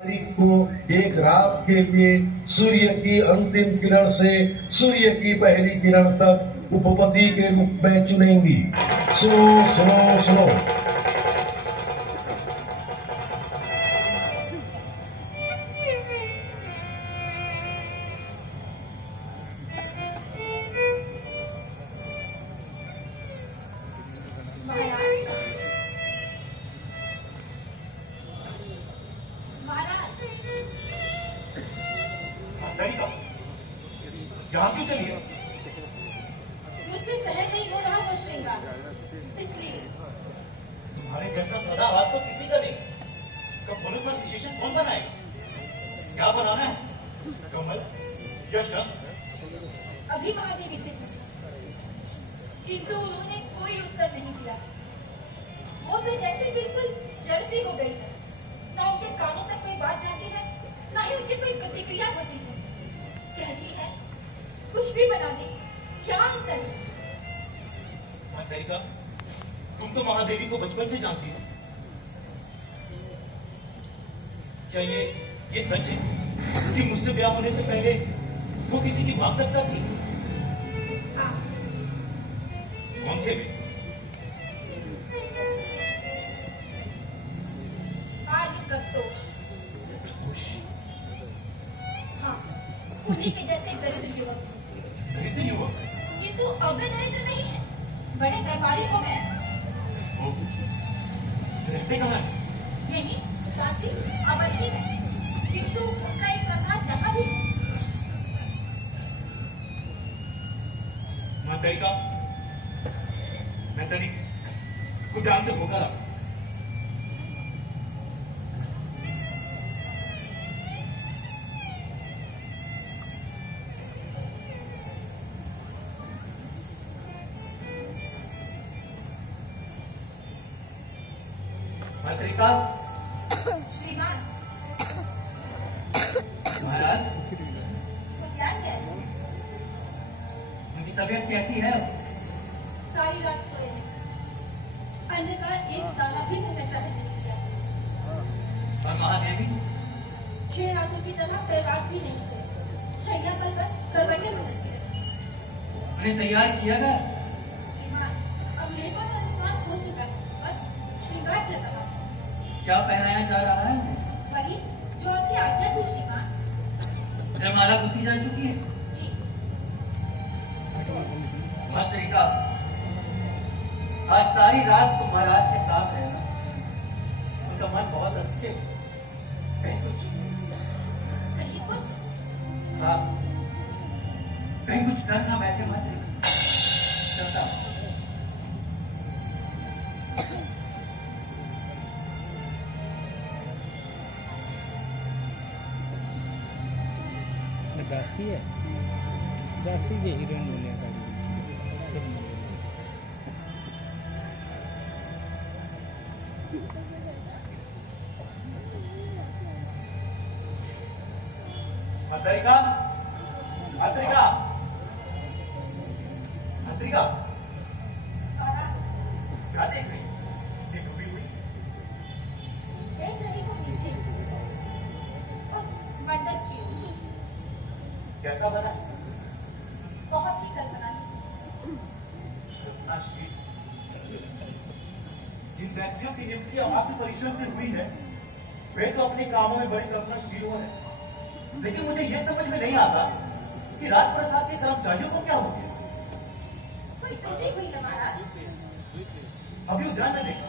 तारीख को एक रात के लिए सूर्य की अंतिम किरण से सूर्य की पहली किरण तक उपपति के रूप में चुनेंगी। सुनो सुनो सुनो। यहाँ क्यों चलिए? मुझसे सहन नहीं हो रहा वो श्रृंगार, इसलिए। तुम्हारे जैसा सदाबहार तो किसी का नहीं। कब मुल्क पर विशेषण कौन बनाएगा? क्या बनाना है? कमल या शंख? अभी महादेवी से पूछा, किंतु उन्होंने कोई उत्तर नहीं दिया। वो तो जैसे बिल्कुल जड़ सी हो गई है। न उनके कानों तक कोई बात जाती है, न ही उनकी कोई प्रतिक्रिया होती है। कहती है कुछ भी बना दे, क्या अंतर है? मातरिका, तुम तो महादेवी को बचपन से जानती हो। क्या ये सच है कि मुझसे ब्याह होने से पहले वो किसी की बात तकता थी? हाँ। कौन थे वे? प्रत्योष। हाँ, उन्हीं के जैसे दरिद्र युवक। दरिद्र युवक? किंतु अब वे दरिद्र नहीं है, बड़े व्यापारी हो गए। रहते कहाँ हैं? यही काशी अवंती में, किंतु उनका एक प्रसाद यहाँ भी है। मातरिका, मैं तेरी को ध्यान से भूखा रहा। मातरिका। श्रीमान। महाराज, ध्यान है। उनकी तबीयत कैसी है? सारी रात सोए हैं, अन्न का एक दाना भी मुंह में प्रवेश नहीं किया। और महादेवी? 6 रातों की तरह पैरात भी नहीं सोए, शैया पर बस करवटें बदलती रही। उन्हें तैयार किया गया? श्रीमान, अब लेपा का स्नान हो चुका है, बस श्रृंगार चल रहा है। क्या पहनाया जा रहा है? वही जो आपकी आज्ञा थी श्रीमान। जयमाला गुथी जा चुकी है? जी। मातरिका, आज सारी रात तुम महाराज के साथ रहना। उनका मन बहुत अस्थिर। कहीं कुछ? हाँ, कहीं कुछ डर ना बैठे मातरिका। चलता। दासी है, दासी के हिरण होने का मातरिका, मातरिका, मातरिका, क्या देख रही? ये डूबी हुई? देख रही हूँ नीचे उस मंडप की ओर। कैसा बना? बहुत ही कल्पनाशील। कल्पनाशील? जिन व्यक्तियों की नियुक्ति आपके परिश्रम से हुई है, वे तो अपने कामों में बड़ी कल्पनाशील है। लेकिन मुझे यह समझ में नहीं आता कि राजप्रसाद के कर्मचारियों को क्या हो गया? कोई त्रुटि हुई है महाराज। अभी उद्यान में देखा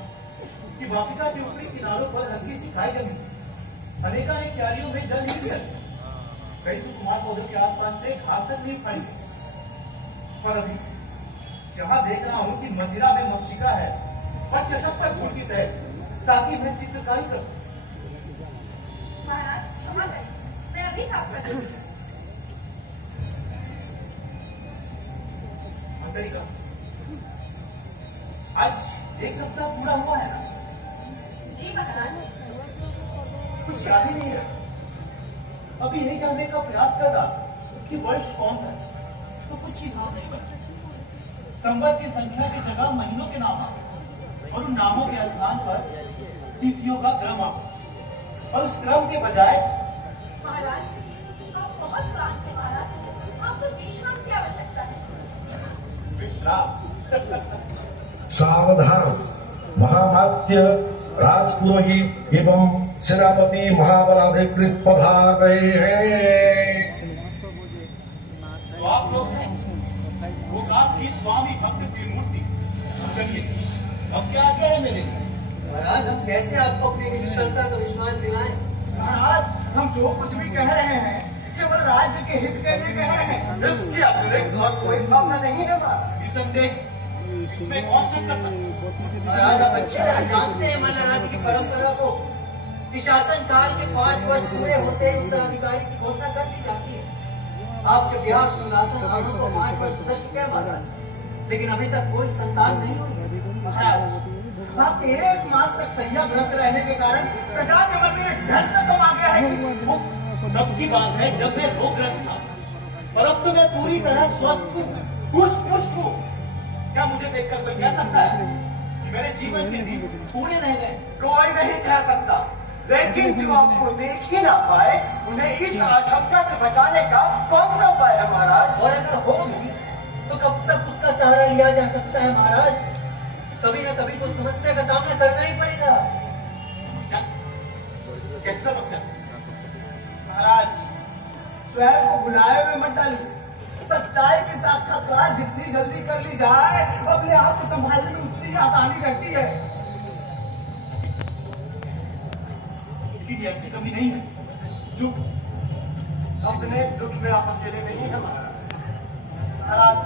कि वाटिका के ऊपरी किनारों पर हल्की सी खाई जमी, अनेकानेक क्यारियों में जल नहीं गिर, कई सुकुमार पौधों के आसपास से घास तक नहीं फैली। पर अभी यहाँ देख रहा हूँ कि मंदिरा में मक्षिका है और चटक पर घूर्गित है, ताकि मैं चित्रकारी कर सकूं। महाराज क्षमा करें, मैं अभी साफ कर दूंगी। मातरिका, आज 1 सप्ताह पूरा हुआ है ना? जी महाराज। कुछ याद ही नहीं रहा। अभी यही जानने का प्रयास कर रहा कि वर्ष कौन सा है, तो कुछ हिसाब नहीं बना। संवत की संख्या की जगह महीनों के नाम आ गए और उन नामों के स्थान पर तिथियों का क्रम आ गया। और उस क्रम के बजाय महाराज, आप बहुत क्लांत हैं महाराज, आपको विश्राम की आवश्यकता है। विश्राम। सावधान, महामात्य, राजपुरोहित एवं सेनापति महाबलाधिकृत पधार रहे हैं। तो आप लोग हैं गोकाक की स्वामी भक्त त्रिमूर्ति। कहिए, अब क्या आज्ञा है मेरे लिए? महाराज, हम कैसे आपको अपनी निष्ठता का विश्वास दिलाएं? महाराज, हम जो कुछ भी कह रहे हैं केवल राज्य के हित के लिए कह रहे हैं। इसकी अतिरिक्त और कोई भावना नहीं है महाराज। निसंदेह इसमें कौन शक कर सकता? महाराज, आप अच्छी तरह जानते हैं मल्ल राज्य की परंपरा को कि शासन काल के 5 वर्ष पूरे होते ही उत्तराधिकारी की घोषणा कर दी जाती है। आपके बिहार सिंहासन आरोप को 5 वर्ष गुजर चुके हैं महाराज, लेकिन अभी तक कोई संतान नहीं हुई। महाराज, आप 1 मास तक संयमग्रस्त रहने के कारण प्रजा के मन में डर से समा गया है कि वो तब की बात है जब मैं रोगग्रस्त था, पर अब तो मैं पूरी तरह स्वस्थ हूँ, पुष्ट हूँ। क्या मुझे देखकर कोई कह सकता है कि मेरे जीवन के दिन पूरे रह गए? कोई नहीं कह सकता, लेकिन जो आपको देख ही ना पाए उन्हें इस आशंका से बचाने का कौन सा उपाय है महाराज? और अगर हो भी तो कब तक उसका सहारा लिया जा सकता है महाराज? कभी न कभी तो समस्या का सामना करना ही पड़ेगा। समस्या? कैसी समस्या? महाराज, स्वयं को भुलाए हुए मत डालिए। सच्चाई की साक्षात्कार जितनी जल्दी कर ली जाए अपने आप को संभालने में उतनी ही आसानी रहती है। लेकिन ऐसी कमी नहीं है जो अपने इस दुख में आप अकेले नहीं है महाराज।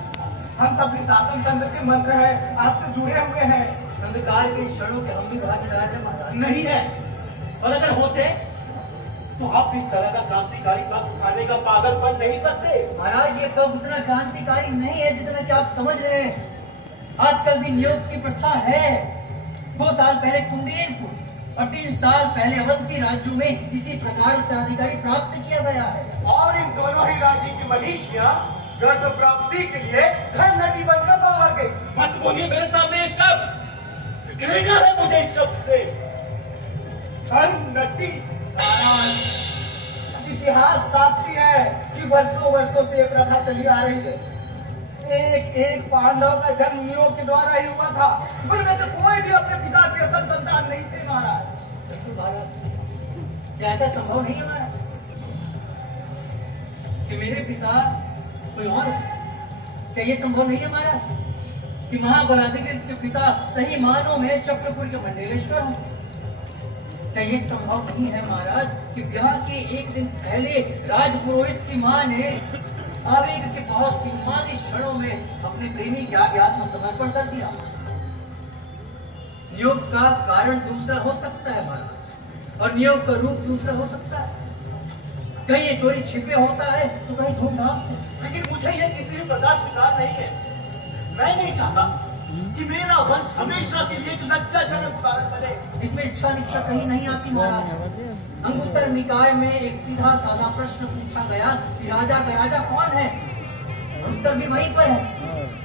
हम सब शासन तंत्र के मंत्र हैं, आपसे जुड़े हुए हैं। अंधकार के क्षणों के हम भी भागीदार हैं महाराज। नहीं है, और अगर होते तो आप इस तरह का क्रांतिकारी पद उठाने का पागलपन नहीं करते। महाराज, ये पग उतना क्रांतिकारी नहीं है जितना कि आप समझ रहे हैं। आजकल भी नियोग की प्रथा है। 2 साल पहले कुंदेरपुर और 3 साल पहले अवंती राज्यों में इसी प्रकार उत्तराधिकारी प्राप्त किया गया है। और इन दोनों ही राज्य की मनीषियां गर्भ प्राप्ति के लिए धन नदी बनकर बाहर गई। मत बोलिए मेरे सामने एक शब्द, घृणा है मुझे इस शब्द से, धन नदी। इतिहास साक्षी है कि वर्षों से प्रथा चली आ रही है। एक पांडव का जन्म नियोग के द्वारा ही हुआ था, उनमें से कोई भी अपने पिता के असल संतान नहीं थे महाराज। बिल्कुल महाराज, क्या ऐसा संभव नहीं है महाराज कि मेरे पिता कोई और? क्या ये संभव नहीं है महाराज कि महाबलाधिकारी के पिता सही मानों में चक्रपुर के मंडलेश्वर हों? क्या ये संभव नहीं है महाराज कि ब्याह के 1 दिन पहले राजपुरोहित की मां ने आवेग के बहुत हिमानी क्षणों में अपने प्रेमी के आगे आत्मसमर्पण कर दिया? नियोग का कारण दूसरा हो सकता है महाराज, और नियोग का रूप दूसरा हो सकता है। कहीं ये चोरी छिपे होता है तो कहीं धूमधाम से। लेकिन मुझे यह किसी भी प्रकार स्वीकार नहीं है। मैं नहीं चाहता कि मेरा वंश हमेशा के लिए एक लज्जाजनक उदाहरण बने। इसमें इच्छा निच्छा कहीं नहीं आती महाराज। अंगुत्तर निकाय में एक सीधा साधा प्रश्न पूछा गया कि राजा का राजा कौन है? उत्तर भी वहीं पर है,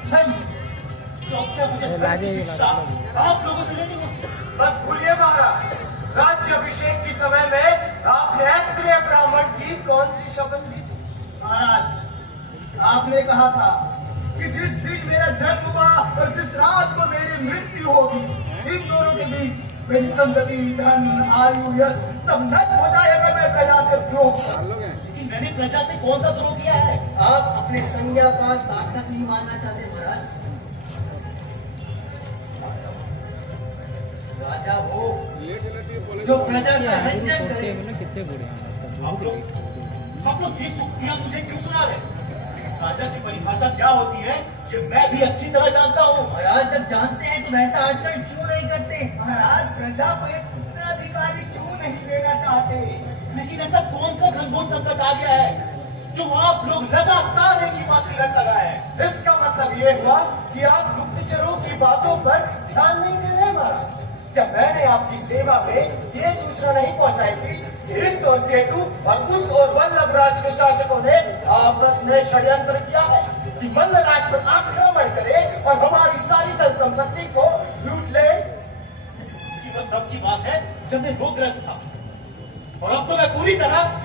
धन। तो अब क्या मुझे धन की शिक्षा आप लोगों से लेनी होगी? मत भूलिए महाराज, राज्य अभिषेक के समय में आपने क्षत्रिय ब्राह्मण की कौन सी शपथ ली थी? महाराज, आपने कहा था कि जिस दिन मेरा जन्म हुआ और जिस रात को मेरी मृत्यु होगी, इन दोनों के बीच मेरी संतति, धन, आयु, यश सब नष्ट हो जाए अगर मैं प्रजा से द्रोह करूं। लेकिन मैंने प्रजा से कौन सा द्रोह किया है? आप अपने संज्ञा का सार्थक नहीं मानना चाहते महाराज। राजा वो जो प्रजा का रंजन करे। आप लोग ये युक्तियां मुझे क्यों सुना रहे? राजा की परिभाषा क्या होती है ये मैं भी अच्छी तरह जानता हूँ। महाराज, जब जानते हैं तो वैसा आचरण क्यों नहीं करते? महाराज, प्रजा को एक उत्तराधिकारी क्यों नहीं देना चाहते? लेकिन ऐसा कौन सा घनघोर संकट आ गया है जो आप लोग लगातार एक ही बात की रट लगाए हैं? इसका मतलब ये हुआ कि आप गुप्तचरों की बातों पर ध्यान नहीं दे रहे महाराज। क्या मैंने आपकी सेवा में ये सूचना नहीं पहुंचाई थी कि इस और केतु और उस और वल्लभराज के शासकों ने आपस में षड्यंत्र किया है कि मल्लराज पर आक्रमण करे और हमारी सारी धन संपत्ति को लूट ले? तब की बात है जब मैं रोगग्रस्त था, और अब तो मैं पूरी तरह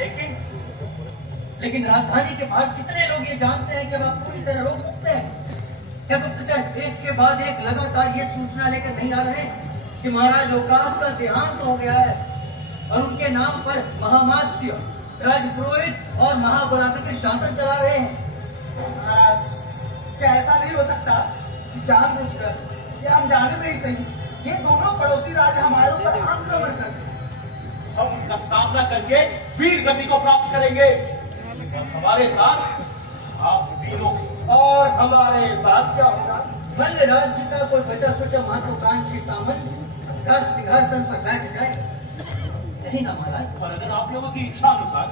लेकिन राजधानी के बाहर कितने लोग ये जानते हैं कि अब आप पूरी तरह रोग मुक्त हैं? क्या गुप्तचर एक के बाद एक लगातार ये सूचना लेकर नहीं आ रहे कि महाराज ओकाब का देहांत हो गया है और उनके नाम पर महामात्य, राजपुरोहित और महाबलात्कार के शासन चला रहे हैं? महाराज, क्या ऐसा नहीं हो सकता कि जानबूझकर या अनजाने में ही सही ये दोनों पड़ोसी राज्य हमारे ऊपर आक्रमण करते हैं? हम उनका सामना करके वीर गति को प्राप्त करेंगे और हमारे साथ आप तीनों और हमारे बाद क्या होगा? मल्ल राज्य का कोई बचा खुचा महत्वाकांक्षी सामंत घर सिंहासन पर बैठ जाए, नहीं ना महाराज? और अगर आप लोगों की इच्छा अनुसार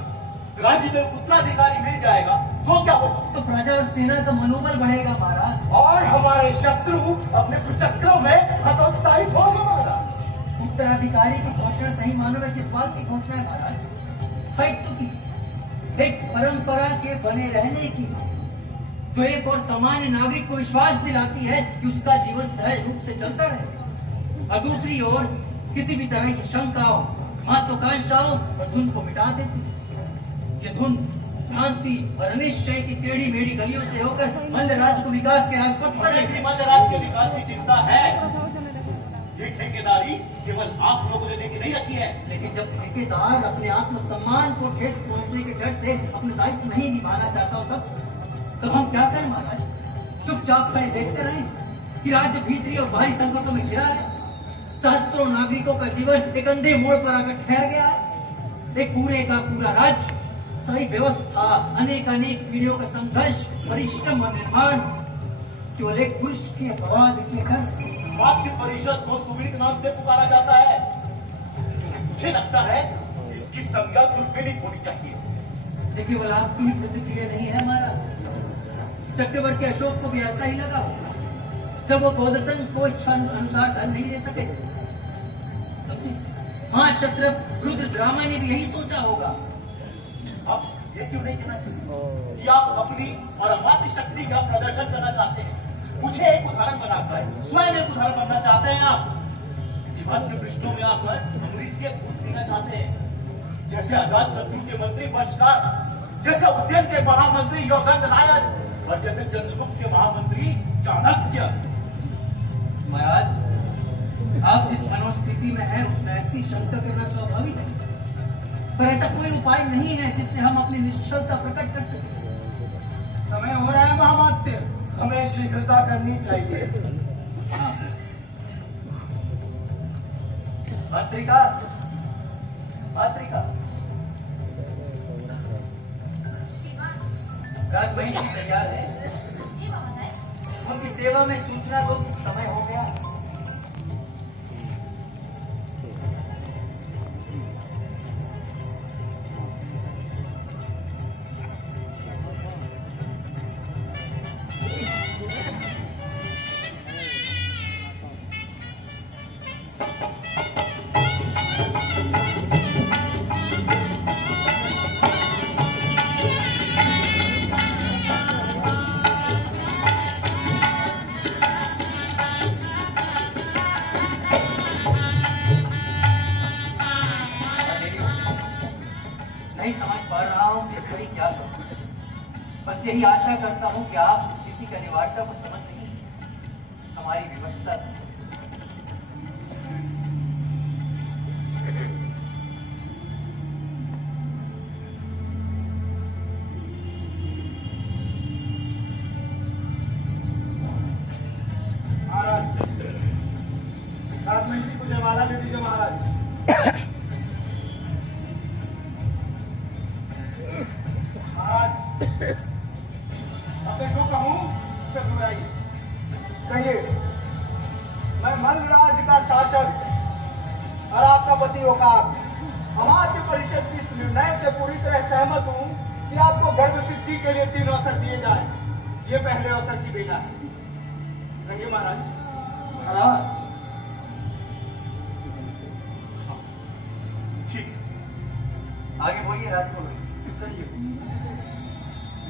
राज्य में उत्तराधिकारी मिल जाएगा तो क्या होगा? तो प्रजा और सेना का मनोबल बढ़ेगा महाराज, और हमारे शत्रु अपने कुचक्रों में हतोत्साहित होंगे महाराज। उत्तराधिकारी की घोषणा सही मानो में किस बात की घोषणा है महाराज? स्थायित्व की, एक परंपरा के बने रहने की, जो एक और सामान्य नागरिक को विश्वास दिलाती है कि उसका जीवन सहज रूप से चलता रहे, और दूसरी ओर किसी भी तरह की शंकाओं, महत्वाकांक्षाओं और धुन को मिटा देती। ये धुन भ्रांति और अनिश्चय की टेढ़ी मेढ़ी गलियों से होकर मल्लराज को विकास के राजपथ पर लेकर मल्लराज के विकास की चिंता है। ये ठेकेदारी केवल आप लोगों ने लेके नहीं रखी है। लेकिन जब ठेकेदार अपने आत्मसम्मान को ठेस पहुंचने के डर से अपने दायित्व नहीं निभाना चाहता हो तब हम क्या करें महाराज? चुपचाप खड़े देखते रहें कि राज्य भीतरी और बाहरी संकटों में घिरा है? सहस्त्रों नागरिकों का जीवन एक अंधे मोड़ पर आकर ठहर गया है। एक पूरे का पूरा राज्य, सही व्यवस्था, अनेक पीढ़ियों का संघर्ष, परिश्रम और निर्माण केवल एक पुरुष के अपवाद के डर से। वाद्य परिषद को सुमित नाम से पुकारा जाता है। मुझे लगता है इसकी संज्ञा दुर्विनीत होनी चाहिए। देखिए, केवल आपकी ही प्रतिक्रिया नहीं है हमारा, चक्रवर्ती अशोक को भी ऐसा ही लगा जब वो गोदसन को इच्छा अनुसार धन नहीं दे सके। महाक्षत्र रुद्रद्रामा ने भी यही सोचा होगा। अब ये क्यों नहीं कहना चाहिए कि आप अपनी और अमात्य शक्ति का प्रदर्शन करना चाहते हैं? मुझे एक उदाहरण बनाकर स्वयं एक उदाहरण बनना चाहते हैं आप? इतिहास के पृष्ठों में आकर अमृत के भूत पीना चाहते हैं, जैसे आजाद शत्रु के मंत्री वर्षकार, जैसे उद्यम के महामंत्री योगेंद्र नायर और जैसे चंद्रगुप्त के महामंत्री चाणक्य। महाराज, आप जिस मनोस्थिति में हैं उसमें ऐसी शंका करना स्वाभाविक है, पर ऐसा कोई उपाय नहीं है जिससे हम अपनी निश्चलता प्रकट कर सकें। समय हो रहा है महामात्य, हमें शीघ्रता करनी चाहिए। पत्रिका राजमहिषी तैयार है। जी महोदय। उनकी सेवा में सूचना दो कि समय हो गया। नहीं समझ पा रहा हूँ कि इसमें क्या करूँ। बस यही आशा करता हूँ कि आप स्थिति की अनिवार्यता को समझ नहीं, हमारी विवशता। महाराज, राजमहिषी को जयमाला दे दीजिए महाराज। अब मैं जो कहूँ उसे सुनाइए। कहिए, मैं मल्लराज का शासक और आपका पति ओकाब अमात्य परिषद की इस निर्णय से पूरी तरह सहमत हूँ कि आपको गर्भ सिद्धि के लिए 3 अवसर दिए जाए। ये पहले अवसर की बेला है। कहिए महाराज। ठीक, आगे बोलिए राजपुरोहित।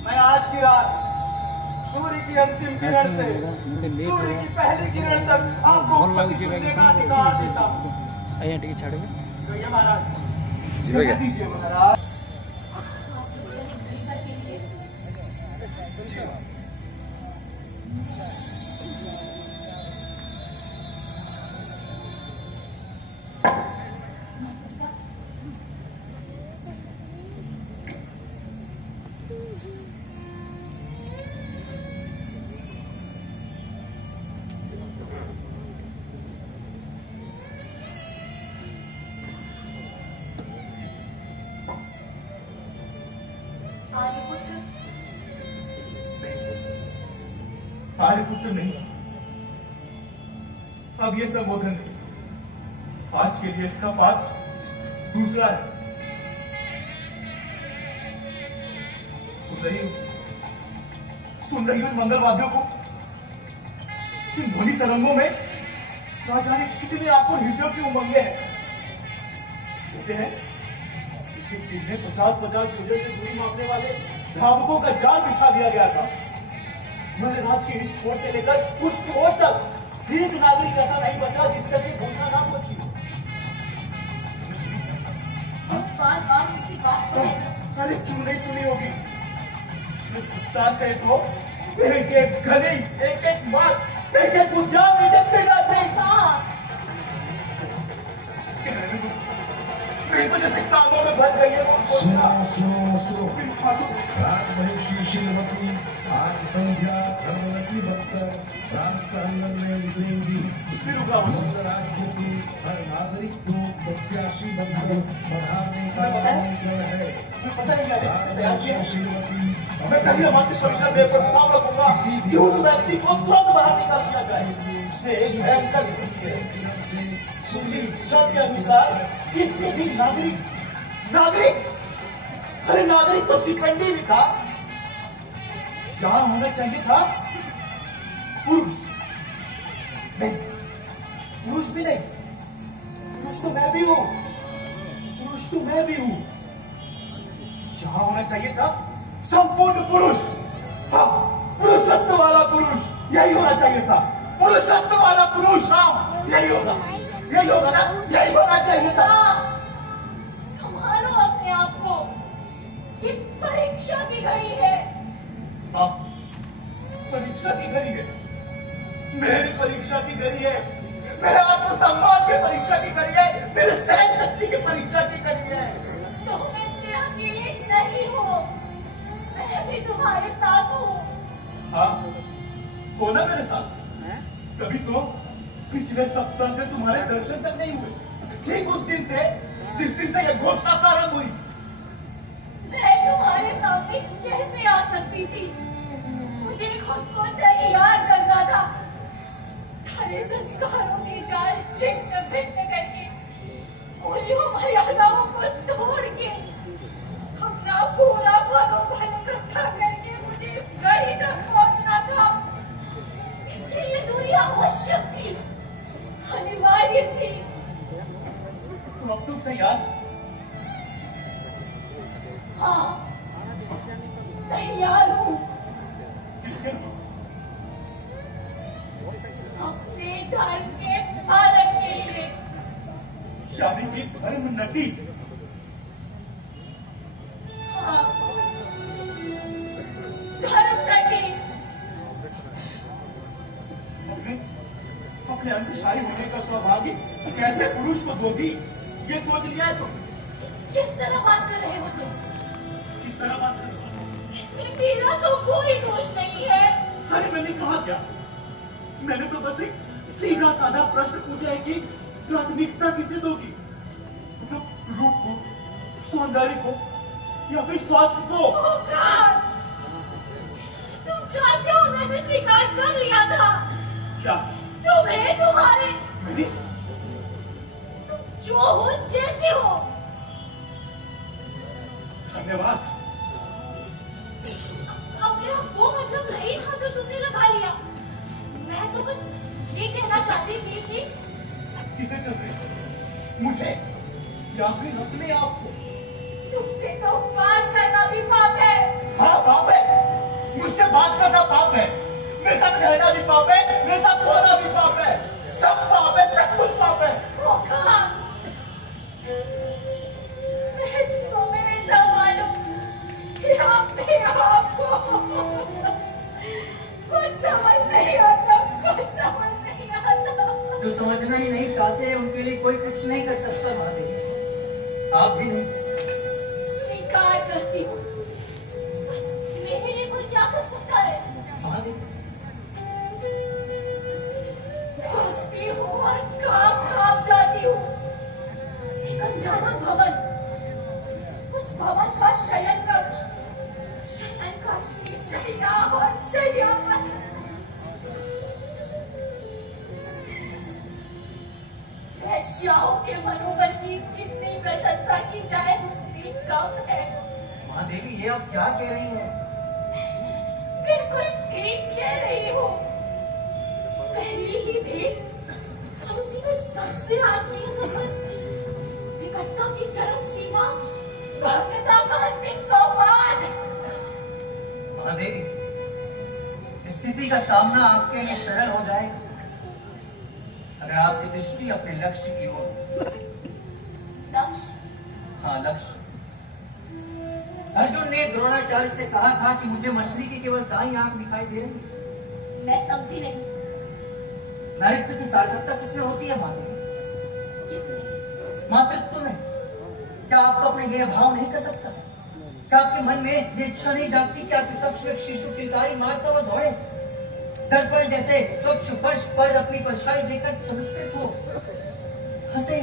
मैं आज की रात सूर्य की अंतिम किरण से सूर्य की पहली किरण तक आपको सुनने का अधिकार देता हूँ। तो ये महाराज, जगह दीजिए महाराज। आर्यपुत्र नहीं, अब ये संबोधन नहीं। आज के लिए इसका पाठ दूसरा है। सुन रही हो मंगल वाद्यों को? इन ध्वनि तरंगों में ना जाने कितने आपको हृदयों की उमंगे हैं। कहते हैं कि 50-50 सूर्य से दूरी मापने वाले धावकों का जाल बिछा दिया गया था। महाराज के इस छोर से लेकर उस छोर तक एक नागरिक ऐसा नहीं बचा जिस तक ये घोषणा ना पहुंची। बार उसी बात को अरे क्यों नहीं सुनी होगी? सत्ता से तो एक एक गली, एक एक बात, एक एक उद्यान निकलते जाते। मेरी तो जैसे कानों में भर गई है वो। सुनो राजमहिषी शिलवती आज संध्या धर्मवती बनकर राज प्रांगण में निकलेंगी। राज्य के हर नागरिक को प्रत्याशी बनकर पधारने का आमंत्रण है। राजमहिषी शिलवती परीक्षा में प्रस्ताव रखूंगा कि उस व्यक्ति को तुरंत बाहर निकाल दिया जाए। इसने एक भयंकर सुनली इच्छा के अनुसार इससे भी नागरिक अरे नागरिक तो शिकंडी भी था। जहां होना चाहिए था पुरुष नहीं, पुरुष भी नहीं। पुरुष तो मैं भी हूं, पुरुष तो मैं भी हूं। जहां होना चाहिए था संपूर्ण पुरुष, हाँ पुरुषत्व वाला पुरुष, यही होना चाहिए था। पुरुषत्व वाला पुरुष, हाँ यही होगा ना, यही होना चाहिए था। संभालो अपने आप को, ये परीक्षा की घड़ी है। हाँ परीक्षा की घड़ी है, मेरी परीक्षा की घड़ी है, मेरे आत्मसम्मान की परीक्षा की घड़ी है, मेरे सहन शक्ति की परीक्षा की घड़ी है। तुम इसमें अकेले नहीं हो, मैं भी तुम्हारे साथ हूँ। हाँ हो ना मेरे साथ। तभी तो पिछले सप्ताह से तुम्हारे दर्शन तक नहीं हुए, ठीक उस दिन से जिस दिन से यह घोषणा प्रारंभ हुई। मैं तुम्हारे सामने कैसे आ सकती थी? मुझे खुद को तैयार करना था, सारे संस्कारों के जाल छिन्न भिन्न करके, मूल्यों मर्यादाओं को तोड़ के, अपना पूरा मनोबल इकट्ठा करके मुझे इस घड़ी तक पहुंचना था। इसके लिए दूरी आवश्यक थी, अनिवार्य थी। तो अब तुम तैयार? हाँ तैयार हूँ। किसके? अपने धर्म के पालन के लिए। यानी कि धर्म नटी। हाँ धर्म नटी। अपने अंतशाही होने का सौभाग्य कैसे पुरुष को दोगी, ये सोच लिया है तुम? किस तरह बात कर रहे हो तुम? किस तरह बात कर रहे हो? इसमें मेरा तो कोई दोष नहीं है। अरे मैंने कहा क्या? मैंने तो बस एक सीधा साधा प्रश्न पूछा है कि प्राथमिकता किसे दोगी? जो रूप को, सौंदर्य को या फिर स्वास्थ्य को? तुम चाहते हो, मैंने स्वीकार कर लिया था। क्या? तुम्हें तुम्हारे मेरी? तुम जो हो जैसे हो। धन्यवाद। अब मेरा वो मतलब नहीं था जो तुमने लगा लिया। मैं तो बस ये कहना चाहती थी कि किसे चल रही? मुझे या फिर अपने आप को? तुमसे तो बात करना भी पाप है। हाँ पाप है, मुझसे बात करना पाप है, मेरे साथ रहना भी पाप है, मेरे साथ सोना भी पाप है, सब पाप है, सब कुछ पाप है। चाहते हैं उनके लिए कोई कुछ नहीं कर सकता महादेवी, आप भी नहीं। स्वीकार करती हूँ, मेरे लिए कोई क्या कर सकता है? महादेवी सोचती हूँ और कांप जाती हूँ। एक अनजाना भवन, उस भवन का शयन कक्ष की शैया और शैया पर वैश्याओं के मनोबल की जितनी प्रशंसा की जाए उतनी कम है। महादेवी ये आप क्या कह रही हैं? बिल्कुल ठीक कह रही हूँ। पहली ही भेंट और उसी में सबसे आत्मीय संबंध, निकटता की चरम सीमा, भक्तता का अंतिम सोपान। महादेवी स्थिति का सामना आपके लिए सरल हो जाएगा अगर आपकी दृष्टि अपने लक्ष्य की ओर। लक्ष्य? हाँ लक्ष्य। अर्जुन ने द्रोणाचार्य से कहा था कि मुझे मछली की केवल दाई आंख दिखाई दे रही है। मैं समझी नहीं। नारित्व की सार्थकता किसमें होती है महादेवी? किसमें? मातृत्व में। क्या आपको अपने ये भाव नहीं कर सकता? क्या आपके मन में ये इच्छा नहीं जागती कि आपके कक्ष में एक शिशु किलकारी मारता हुआ दौड़े, दर्पण जैसे स्वच्छ फर्श पर अपनी परछाई देकर चमत्कृत हो, हंसे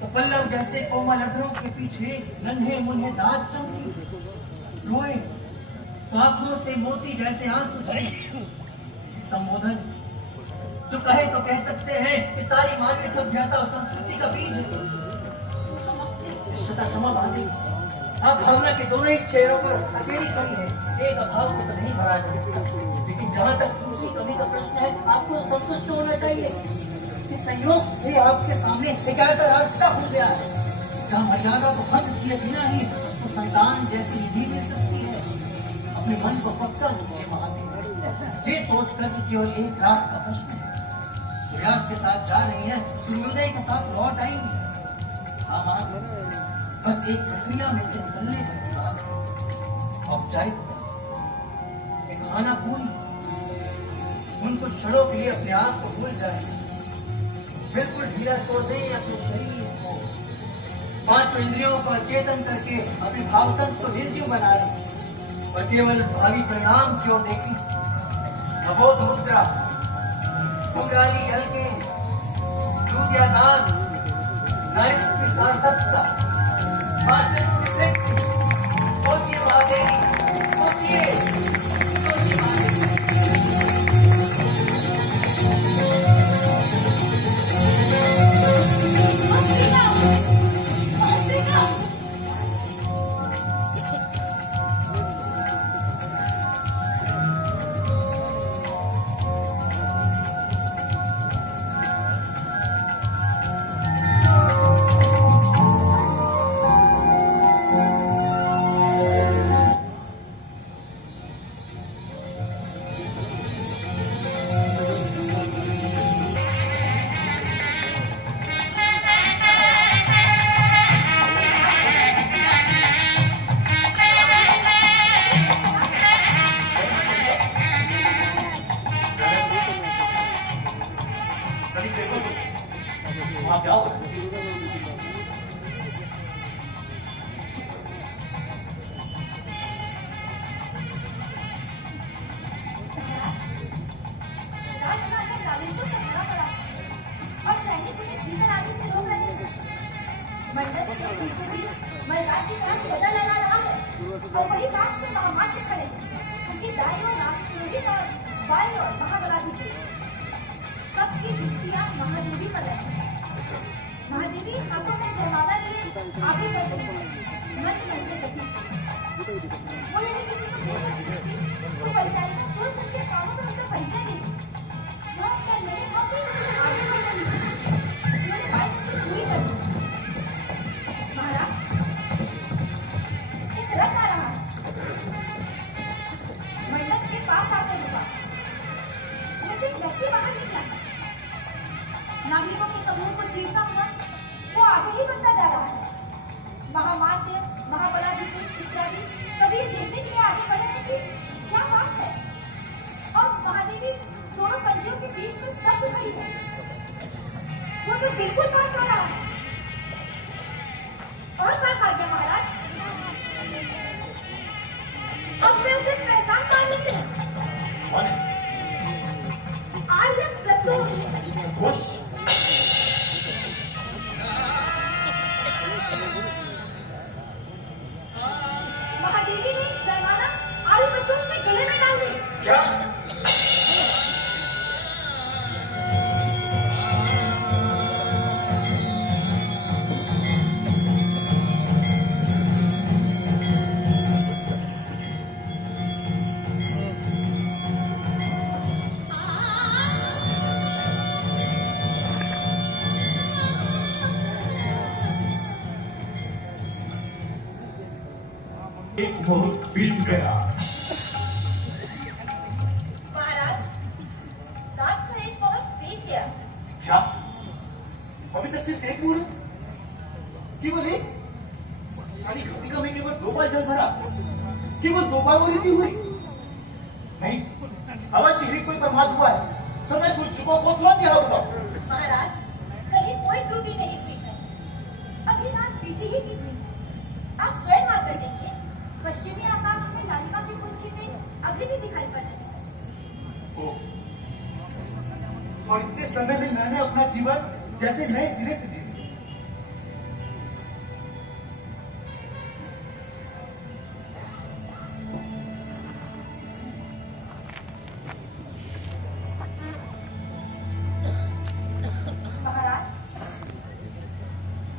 तो पल्लव जैसे कोमल अधरों के पीछे नन्हे मुन्हे दांत चमके, रोए तो आंखों से मोती जैसे आंसू झरे। संबोधन जो कहे तो कह सकते हैं कि सारी मानवीय सभ्यता और संस्कृति का बीज है। क्षमा बांधी आप भावना के दोनों ही चेहरों पर अकेली खड़ी है, एक अभाव को तो नहीं भरा जा सकता। लेकिन जहाँ तक दूसरी कमी का प्रश्न है, आपको संतुष्ट होना चाहिए कि संयोग से आपके सामने एक ऐसा रास्ता खुल गया है जहाँ मर्यादा को भंग किए बिना ही तो संतान जैसी निधि मिल सकती है। अपने मन को पक्का कीजिए महादेव। ये सोच कर केवल एक रात का प्रश्न है, सूर्यास्त के साथ जा रही है, सूर्योदय के साथ लौट आएंगे। बस एक प्रक्रिया में से निकलने के बाद औपचारिकता, एक खाना पूरी, उन कुछ क्षणों के लिए अपने आप को भूल जाए, बिल्कुल ढीला छोड़ दें अपने शरीर को, पांचों इंद्रियों को अचेतन करके अपने भावतंत्र को निर्जीव बना लें और केवल भावी परिणाम की ओर देखें। अबोध मुद्रा, उंगली हल्के, सूर्यादान, नारित्व की सार्थकता, सोचिए महादेवी, सोचिए महादेवी। नागरिकों के समूह को चीरता हुआ वो आगे ही बढ़ता जा रहा है। महामाध्य, महाबलाधिकारी इत्यादि सभी देखने के लिए आगे बढ़े हैं कि क्या बात है, और महादेवी दोनों पंजियों के बीच में स्तब्ध खड़ी है। बिल्कुल पास आ रहा है। और मैं खा गया महाराज। अब मैं उसे पहचान पा लेती हूँ। आर्य प्रत्युष। महादेवी ने जयमाला आर्य प्रत्युष के गले में डाल दी। क्या? एक मुहूर्त बीत गया। महाराज, रात का एक बहुत बीत गया। क्या? अभी तक सिर्फ एक मुहूर्त? केवल एक? खाली घटिका में केवल 2 बार जल भरा, केवल 2 बार वो रीति हुई? नहीं, अवश्य ही कोई प्रमाद हुआ है। समय कुछ चुका को तुरंत यहाँ हुआ। महाराज, कहीं कोई त्रुटि नहीं हुई है। अभी रात बीती ही कितनी है। आप स्वयं आकर देखिए, पश्चिमी आकाश में लालिमा की कुछ चीजें अभी भी दिखाई पड़ रही है। और इतने समय में मैंने अपना जीवन जैसे नए सिरे से जिया। महाराज,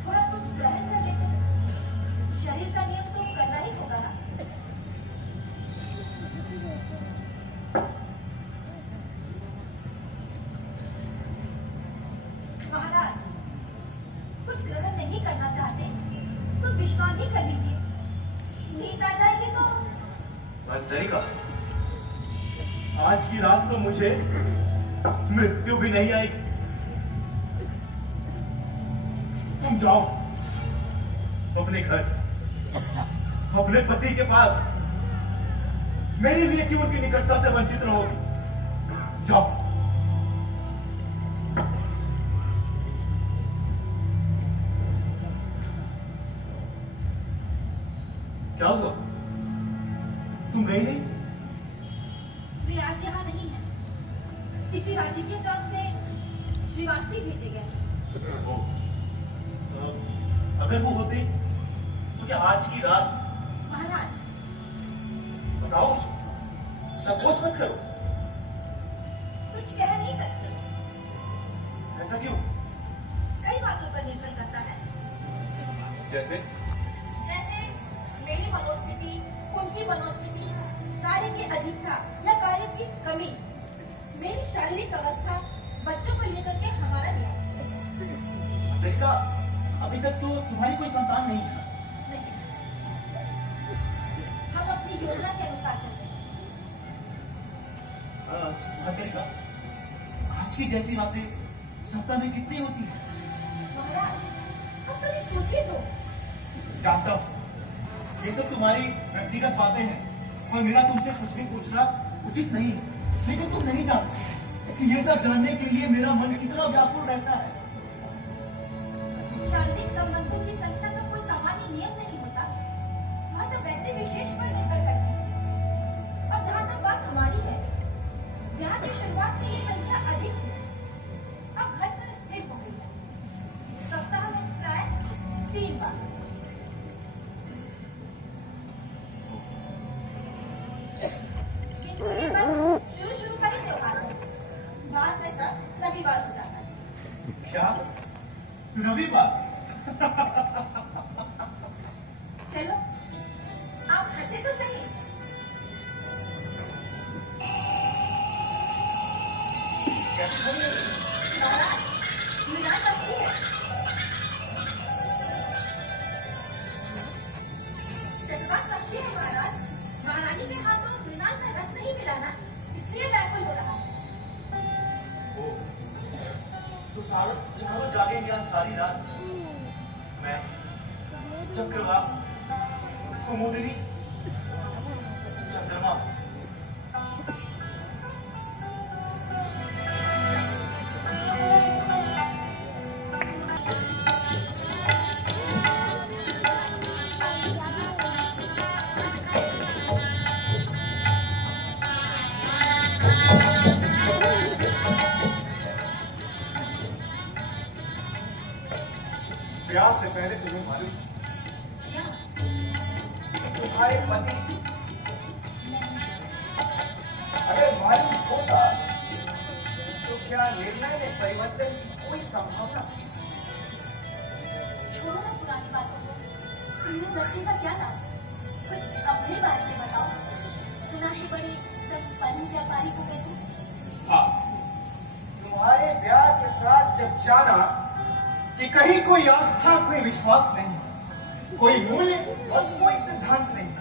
थोड़ा कुछ ग्रहण कर लेते। शरीर का नियम तो करना ही होगा ना। महाराज, कुछ ग्रहण नहीं करना चाहते तो विश्राम ही कर लीजिए। नींद आ जाएगी तो। तरीका, आज की रात तो मुझे मृत्यु भी नहीं आएगी। तुम जाओ अपने घर, अपने पति के पास। मेरे लिए क्यों उनकी निकटता से वंचित रहोगे? जाओ। क्या हुआ? तुम गई नहीं? वे आज यहाँ नहीं है। किसी राजकीय काम से श्रीवास्ती भेजे गए। अगर वो होते तो क्या आज की रात? महाराज, बताओ, संकोच मत करो। कुछ कह नहीं सकते। ऐसा क्यों? कई बातों पर निर्भर करता है। जैसे? जैसे मेरी मनोस्थिति, उनकी मनोस्थिति, कार्य की अधिकता या कार्य की कमी, मेरी शारीरिक अवस्था, बच्चों को लेकर के हमारा ध्यान। देखा, अभी तक तो तुम्हारी कोई संतान नहीं है। नहीं, हम अपनी योजना के अनुसार चल रहे हैं। तरीका, आज की जैसी रातें सप्ताह में कितनी होती है? महाराज, अब कभी सोचिए तो। जानता हूँ, ये सब तुम्हारी व्यक्तिगत बातें हैं और मेरा तुमसे कुछ भी पूछना उचित नहीं है। लेकिन तुम नहीं जानते कि ये सब जानने के लिए मेरा मन कितना व्याकुल रहता है। शारीरिक संबंधों की संख्या का कोई सामान्य नियम नहीं होता। वह तो व्यक्ति विशेष पर निर्भर करती है। और जहाँ तक बात हमारी है, ब्याह की शुरुआत में ये संख्या अधिक थी, अब घटकर स्थिर हो गई है। सप्ताह में प्राय 3 बार। किंतु ये बस शुरू का ही त्योहार है। बाद में सब रविवार हो जाता है। क्या? रविवार? चलो, आप हंसे तो सही। महाराज, मीरा अच्छी है। जज्बात अच्छी है महाराज। महारानी के हाथों मृणाल का रस नहीं मिला ना, इसलिए व्याकुल हो रहा है। तो चारों जागेंगे आज सारी रात। मैं, चक्रवात, कुमुदिनी, चंद्रमा। तुम्हारे पति अगर मालूम होता तो क्या निर्णय में परिवर्तन की कोई संभावना? छोड़ो ना पुरानी बातों को, तुम बच्चे का क्या नाम? कुछ अपने बारे में बताओ। सुना है बड़े संपन्न व्यापारी हो गए तुम। हाँ, तुम्हारे ब्याह के साथ जब जाना कि कहीं कोई आस्था, कोई विश्वास नहीं, कोई मूल्य और कोई सिद्धांत नहीं,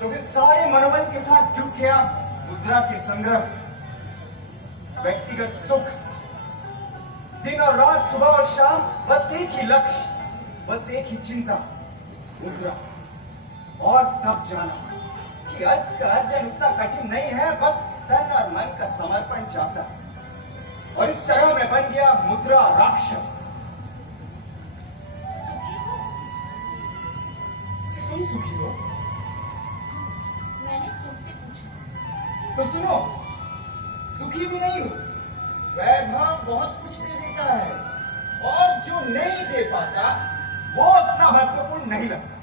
तो फिर सारे मनोबल के साथ जुट गया मुद्रा के संग्रह, व्यक्तिगत सुख, दिन और रात, सुबह और शाम, बस एक ही लक्ष्य, बस एक ही चिंता, मुद्रा। और तब जाना कि अर्थ का अर्जन उतना कठिन नहीं है, बस तन और मन का समर्पण चाहता है। और इस तरह मैं बन गया मुद्रा राक्षस। तुम सुखी हो? मैंने तुमसे पूछा। तो सुनो, दुखी भी नहीं हो। वैभव बहुत कुछ दे देता है, और जो नहीं दे पाता वो उतना महत्वपूर्ण नहीं लगता।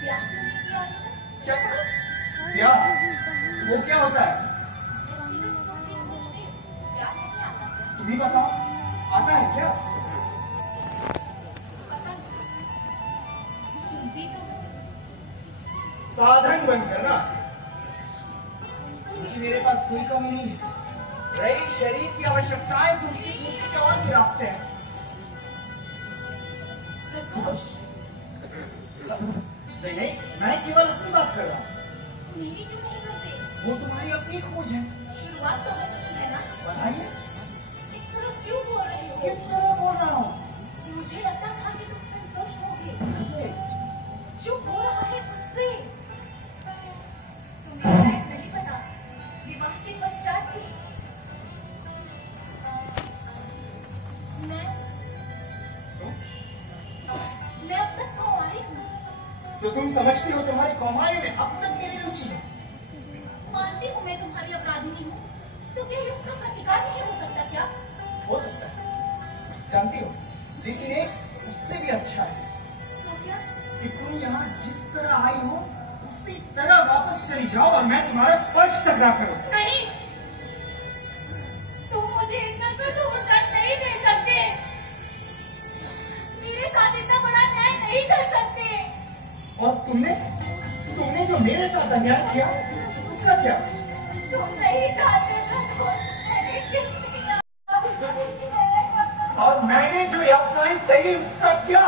ब्याह तो नहीं किया होगा? क्या करो? ब्याह वो क्या होता है? क्या नहीं आता? तुम ही बताओ, आता है क्या? पता नहीं, सुनती तो हूँ। साधन बनकर ना, क्योंकि मेरे पास कोई कमी नहीं है। रही शरीर की आवश्यकताएं, सूची मुक्ति के और भी रास्ते हैं। नहीं, मैं केवल अपनी बात कर रहा हूँ। मेरी क्यों नहीं करते? वो तुम्हारी अपनी खोज है। शुरुआत तो अच्छी है ना? बताइए, इस तरह क्यों बोल रही हो? किस तरह बोल रहा हूँ? मुझे लगता था कि तुम संतुष्ट होगे। जो हो रहा है उससे। तुम्हें शायद नहीं पता, विवाह के पश्चात भी मैं अब तक कुंवारी हूँ। तो तुम समझती हो तुम्हारी कौमारी में अब तक मेरी रुचि है? मानती हूँ मैं तुम्हारी अपराधिनी हूँ, तो क्या ये उसका प्रतिकार नहीं हो सकता क्या? हो सकता है, जानती हो, लेकिन एक उससे भी अच्छा है तो क्या? कि तुम यहाँ जिस तरह आई हो उसी तरह वापस चली जाओ और मैं तुम्हारा स्पर्श तक ना करूं। नहीं, तुम मुझे इतना कठोर उत्तर नहीं दे सकते। मेरे साथ इतना बड़ा न्याय नहीं कर सकते। और तुमने जो मेरे साथ अन्याय किया उसका क्या? तुम नहीं चाहते तो और मैंने जो यातनाएं सही उसका क्या?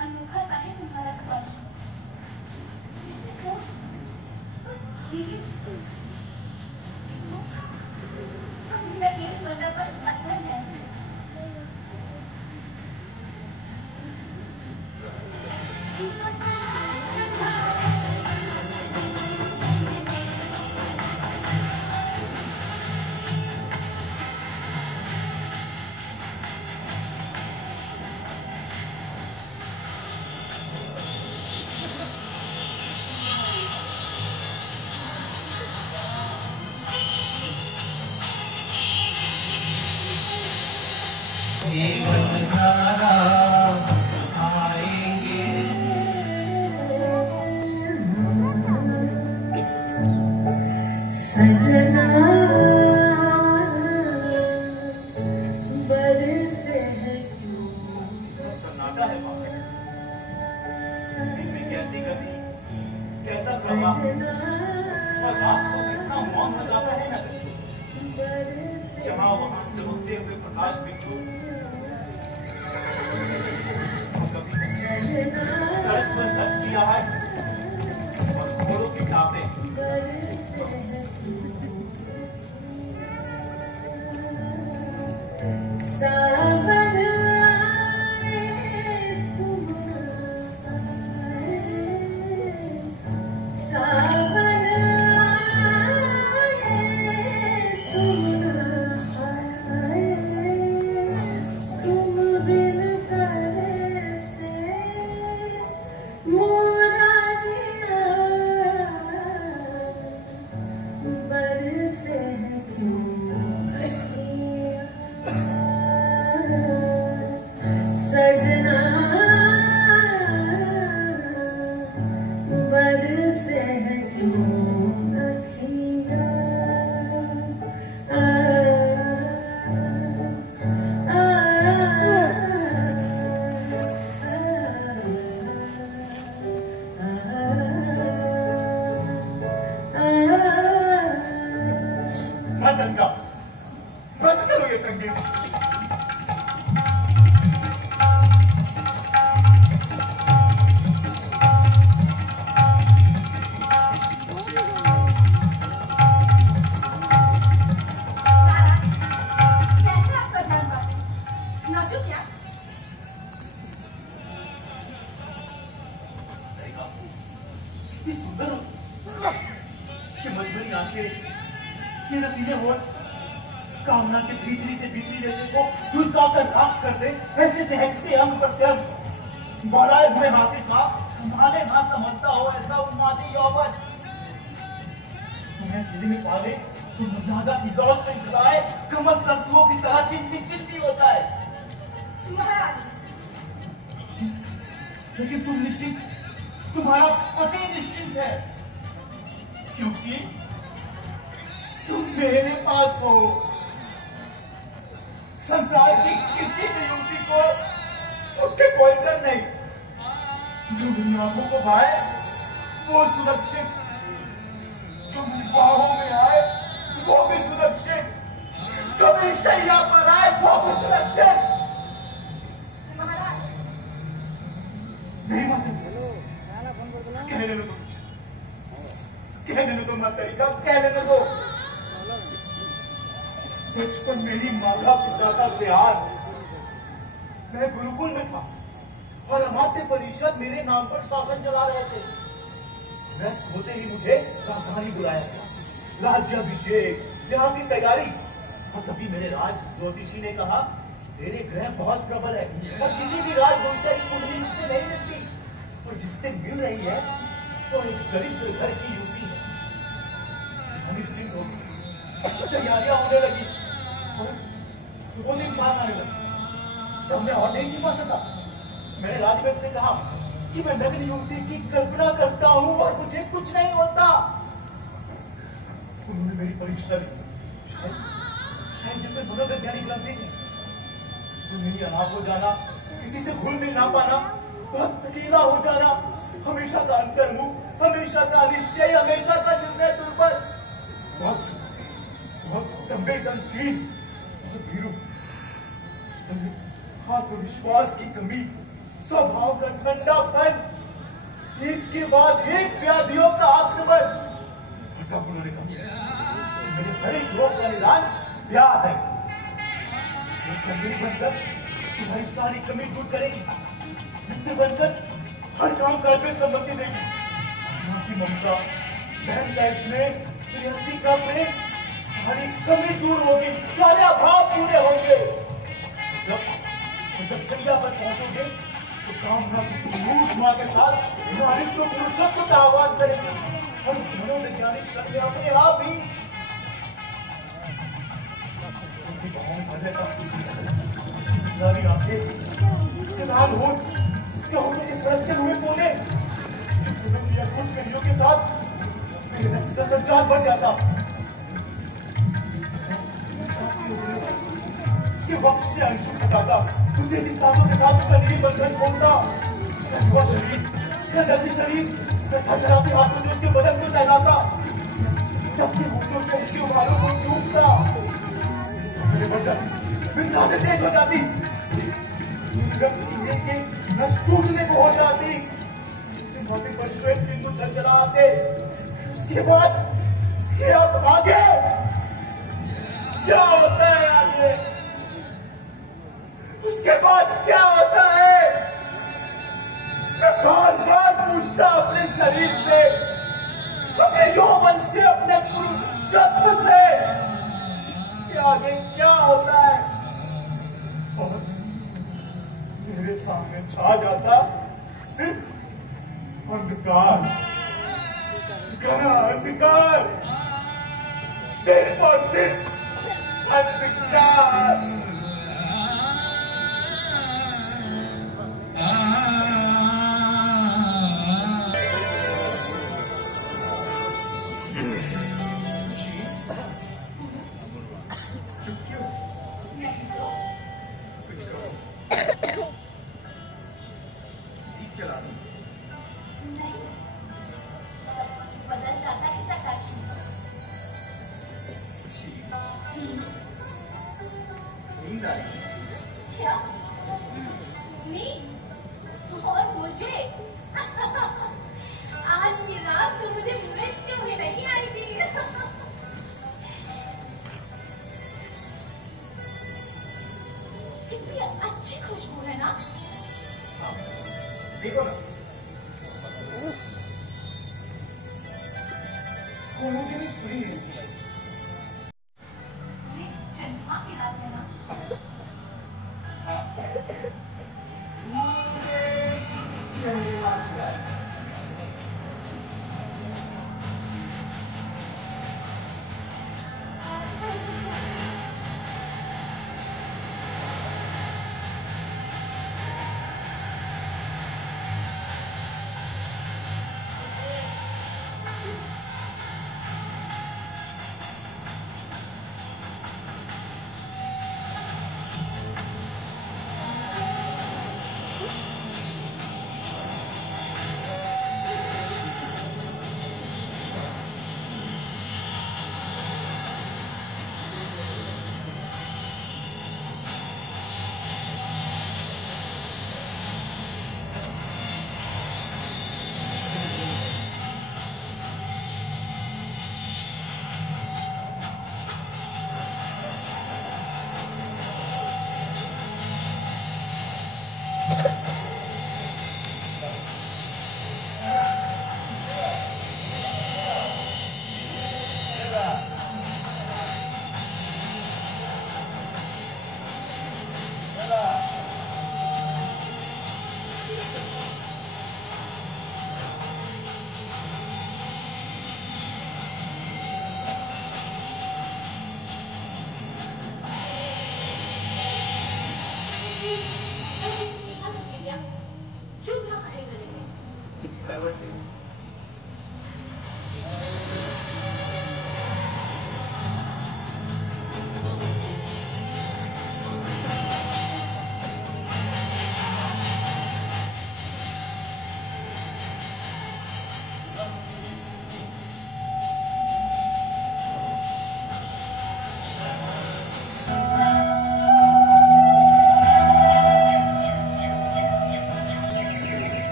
अनोखा सा है तुम्हारा स्पर्श। जैसे कुछ जीवित जिंदगी वजह पर बंधन है। जीवन सारा आएंगे सजना चमकते हुए प्रकाश बिंदु कभी सड़क पर दर्द किया है और घोड़ों के टापे बंद करो ये संगीत। मजबूरी आंखें, ये रसीले होठ, कामना के भीतरी से भीतरी जैसे को झुलसा कर राख कर दे, ऐसे दहकते अंग प्रत्यंग, बढ़ाए हुए हाथी सा संभाले ना समझता हो ऐसा उन्मादी यौवन। तुम्हें दिल में पाले तो मर्यादा की दौड़ से खिलाए, कमल तंतुओं की तरह चिंती चिंती होता है। लेकिन तुम निश्चित, तुम्हारा पति निश्चित है, क्योंकि तुम मेरे पास हो। संसार की किसी भी युवती को उससे कोई डर नहीं। जो मेरी आंखों को भाए वो सुरक्षित, जो मेरी बाहों में आए वो भी सुरक्षित, जो मेरी शैया पर आए वो भी सुरक्षित। नहीं माता, कह लेने दो, कह लेने दो माता, कह लेने दो। बचपन में ही माता पिता का देहांत, मैं गुरुकुल में था और अमात्य परिषद मेरे नाम पर शासन चला रहे थे। व्यस्त होते ही मुझे राजधानी बुलाया गया, राज्याभिषेक, यहाँ की तैयारी। और तभी मेरे राज ज्योतिषी ने कहा, तेरे ग्रह बहुत प्रबल है और किसी भी राज दूसरे की कुंडली मुझसे नहीं मिलती, और जिससे मिल रही है तो एक दरिद्र घर की युवती है। निश्चिंत हो, तैयारियां होने लगी, वो दिन पास आने लगा, तब मैं और नहीं छुपा सका। मैंने राजवेद से कहा कि मैं नग्न युवती की कल्पना करता हूं और मुझे कुछ नहीं होता। उन्होंने मेरी परीक्षा ली, शायद जितने मनोवैज्ञानिक ग्रंथि थे, मेरी अनाथ हो जाना, किसी से घुल मिल ना पाना, बहुत अकेला हो जाना, हमेशा का अंतर्मुख, हमेशा का निश्चय, हमेशा का निर्णय दुर्बल, बहुत संवेदनशील, बहुत भीरू, आत्मविश्वास की कमी, स्वभाव का ठंडापन, एक के बाद एक व्याधियों का आक्रमण। तब उन्होंने कहा, मेरे हर एक रोग का इलाज ब्याह है, संगी बनकर तुम्हारी सारी कमी दूर करेगी, मित्र बनकर हर काम काज में सम्मति देगी, मां की ममता, बहन का स्नेह, प्रियसी का प्रेम, सारी कमी दूर होगी, सारे अभाव पूरे होंगे। जब शैया पर पहुंचोगे तो कामना की पुरुष मां के साथ नारित्व पुरुषत्व का आह्वान करेगी, और उस मनोवैज्ञानिक शक्ति अपने आप ही उसकी बाहों भरने का, उसकी गुजारी आंखें, उसके लाल होठ, उसके होठों के फड़कते हुए कोने, जो अद्भुत कलियों के साथ मेरे रक्त का संचार बढ़ जाता, उसके वक्त से अंशु हटाता, उत्तेजित सांसों के साथ उसका नील बंधन खोलता, उसका युवा शरीर, उसका नग्न शरीर, मैं थरथराते हाथों से उसके बदन को सहलाता, तब के होठों से उसके बालों को चूमता, अरे बढ़ जाती, बिरसा से तेज हो जाती, के नस टूटने को हो जाती, मोटे पर श्वेत बिंदु चलचला आते। उसके बाद ये अब आगे क्या होता है? आगे उसके बाद क्या होता है? मैं बार बार पूछता अपने शरीर से, अपने यौवन से, अपने पुरुषत्व से कि आगे क्या होता है? और मेरे सामने छा जाता सिर्फ अंधकार, घना अंधकार, सिर्फ और सिर्फ अंधकार। बदल जाता है प्रकाश में। नींद आई? क्या नींद? और मुझे आज की रात तो मुझे मृत्यु में नहीं आई थी। कितनी अच्छी खुशबू है ना? देखो ना, कोनों में भी पूरी है। ये चंद्रमा के हाथ है ना?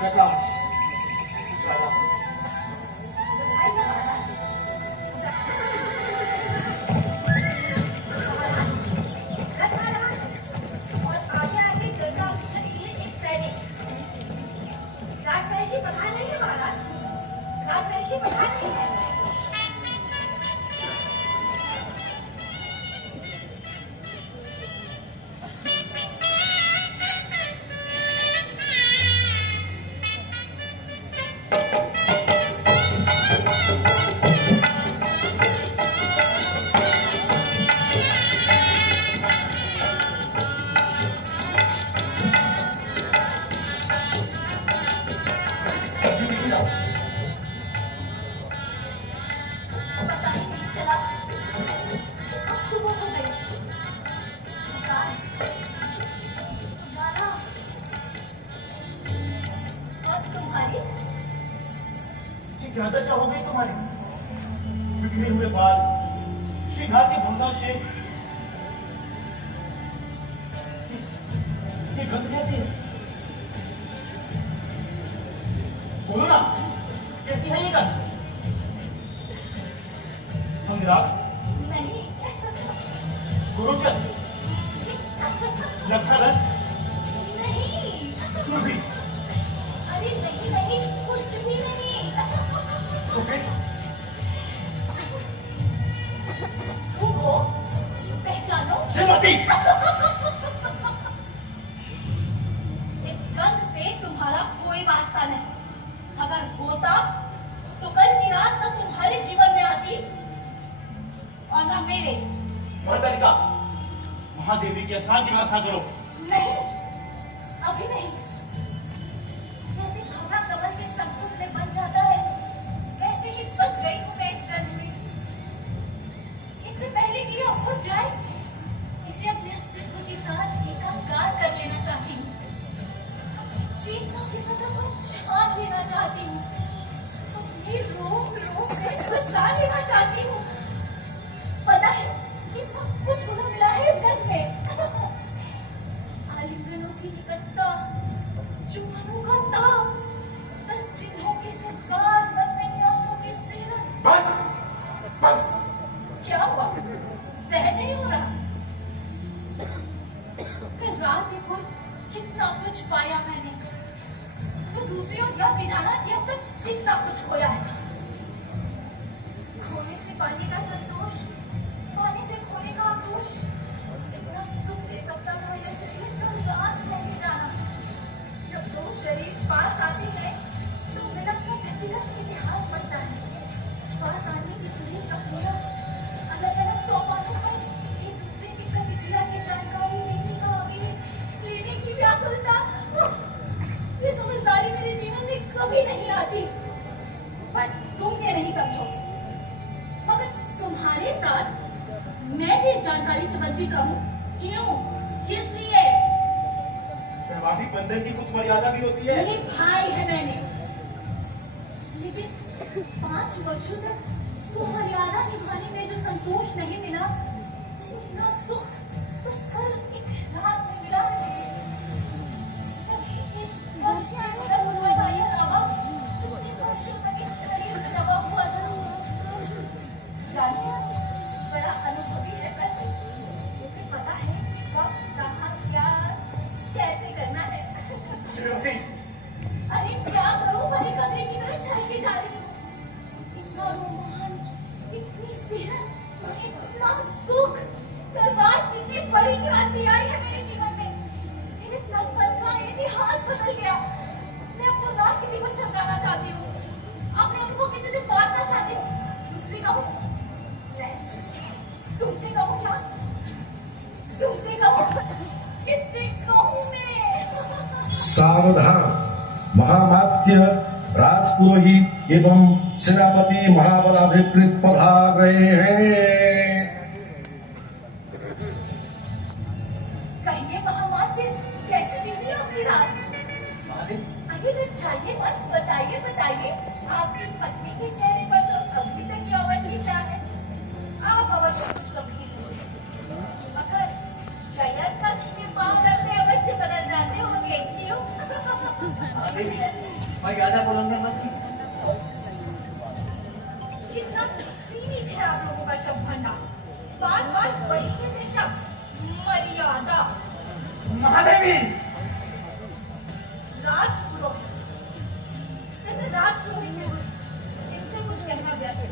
प्रकाश और आगे आगे चलता ये एक सैनिक राजवंशी पठान नहीं है महाराज, राजवंशी पठान नहीं है। ये क्या दशा हो गई तुम्हारी? बिखरे हुए बाल, श्रृंगार के भंगावशेष, ये गंध कैसी है? बोलो ना, कैसी है ये गंध? अंगराग, नहीं, गुरुजन, लक्षा रस, नहीं, सुरभि, अरे नहीं नहीं, कुछ भी नहीं। तो फिर तुम हो, पहचानो। श्रीमती, इस गंध से तुम्हारा कोई वास्ता नहीं। अगर होता तो कल की रात तक तुम्हारे जीवन में आती और न मेरे। भरतरिका, महादेवी के स्थान की व्यवस्था करो। नहीं, अभी नहीं। जैसे भावना कमल के संकुल में बन जाता है, वैसे ही बच गई हूँ मैं इस गंध में। इससे पहले कि यह उठ जाए, इसे अपने अस्तित्व के साथ एकाकार कर लेना चाहती हूँ। चेतना की सतह पर छान लेना चाहती हूँ। अपने रोम रोम में घुसा लेना चाहती हूँ। पता है कितना कुछ गुना मिला है इस गंध में। आलिंगनों की निकटता, चुम्बनों का ताप, तन चिन्हों के सत्कार, बदनियासों की सेहत। बस, बस। क्या हुआ? सहन नहीं हो रहा? कल रात देखो कितना कुछ पाया मैंने, तो दूसरी ओर यह भी जाना कि अब तक कितना कुछ खोया है। खोने से पाने का संतोष, पाने से खोने का आक्रोश, इतना सुख दे सकता था यह शरीर, कल रात नहीं जाना। जब दो शरीर पास आते हैं तो मिलन का व्यक्तिगत इतिहास बनता है। पास आने की पूरी प्रक्रिया, अलग अलग सोपानों पर एक दूसरे की प्रतिक्रिया की जानकारी लेने का आवेग, लेने की व्याकुलता, ये समझदारी मेरे जीवन में कभी नहीं आती। पर तुम ये नहीं समझोगे। मगर तुम्हारे साथ मैं भी इस जानकारी से वंचित रहूं। क्यों? किस लिए? वैवाहिक बंधन की कुछ मर्यादा भी होती है। निभाई है मैंने, लेकिन 5 वर्षों तक वो मर्यादा निभाने में जो संतोष नहीं मिला, उतना सुख बस कल एक रात में मिला है मुझे। बस इस वर्ष में गलत हुआ था ये दावा, जो मुझे वर्षों तक इस शरीर में दबा हुआ था। जानते हैं, बड़ा अनुभवी है पर उसे पता है कि कब, कहाँ, क्या, कैसे करना है। श्रीमती, अरे क्या करूं, भले कदरे की तरह छलके जा रही हूँ। इतना रोमांच, इतनी सेहत, इतना सुख। कल रात कितनी बड़ी क्रांति आई है मेरे जीवन में। मेरे तन-मन का इतिहास बदल गया। मैं अपना रात किसी पर चमकाना चाहती हूँ, अपने अनुभव किसी से बांटना चाहती हूँ। तुमसे कहूँ, तुमसे कहूँ क्या? तुमसे कहूँ, किससे कहूँ मैं? सावधान, महामात्य, राजपुरोहित एवं सेनापति महाबलाधिकृत पधार रहे हैं। कहिए महामात्य, कैसे बीती आपकी रात? अरे लज्जाइए मत, बताइए बताइए। आपकी पत्नी के चेहरे पर तो अभी तक यौवन की चाह है। आप अवश्य कुछ गंभीर होंगे, मगर शयन कक्ष में पांव रखते अवश्य बदल जाते होंगे। क्यों? मर्यादा को उल्लंघन मत कीजिए। कितना सीमित है आप लोगों का शब्द भंडार। बार बार वही कैसे शब्द मर्यादा। महादेवी, राजपुरोहित, जैसे राजपुरोहित के गुरु, इनसे कुछ कहना व्यर्थ है।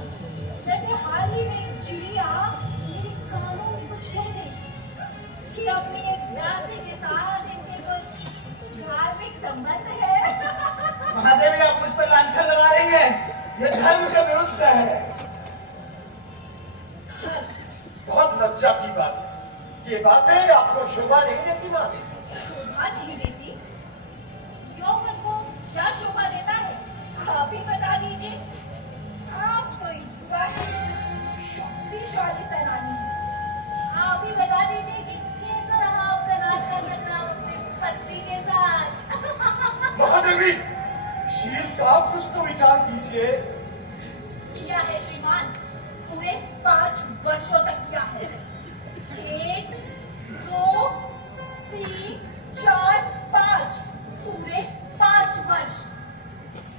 जैसे हाल ही में एक चिड़िया मेरे कानों में कुछ कह गई कि अपनी एक दासी के साथ इनके कुछ धार्मिक संबंध है। महादेवी, आप मुझ पर लांछन लगा रही हैं। यह धर्म के विरुद्ध है। बहुत लज्जा की बात है। ये बातें आपको शोभा नहीं देती महादेवी। शोभा नहीं देती? यौवन को क्या शोभा देता है? आप ही बता दीजिए। आप तो युवा है, शक्तिशाली सेनानी हैं। आप ही बता दीजिए कि कैसा रहा आपका रात का घटना अपने पत्नी के साथ। महादेवी, शील का आप कुछ तो विचार कीजिए। किया है श्रीमान, पूरे 5 वर्षों तक किया है। 1, 2, 3, 4, 5 पूरे 5 वर्ष।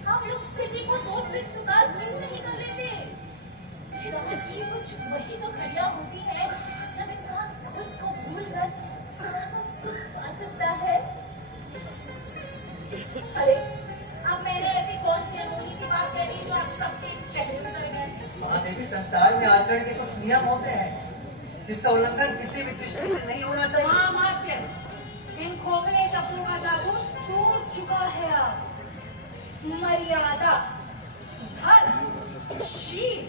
हम लोग स्थिति को सोच में स्वीकार क्यों नहीं कर लेते? की कुछ वही तो घड़ियां होती है जब इंसान खुद को भूलकर थोड़ा सा सुख पा सकता है। अरे अब मैंने ऐसी कौन सी अनोखी सी बात कह दी जो आप सबके चेहरे में कर गए? महादेवी, संसार में आचरण के कुछ नियम होते हैं जिसका उल्लंघन किसी भी दृष्टि से नहीं होना चाहिए। महामात्य, इन खोखले शब्दों का जादू टूट चुका है। आप मर्यादा, धर्म, शील,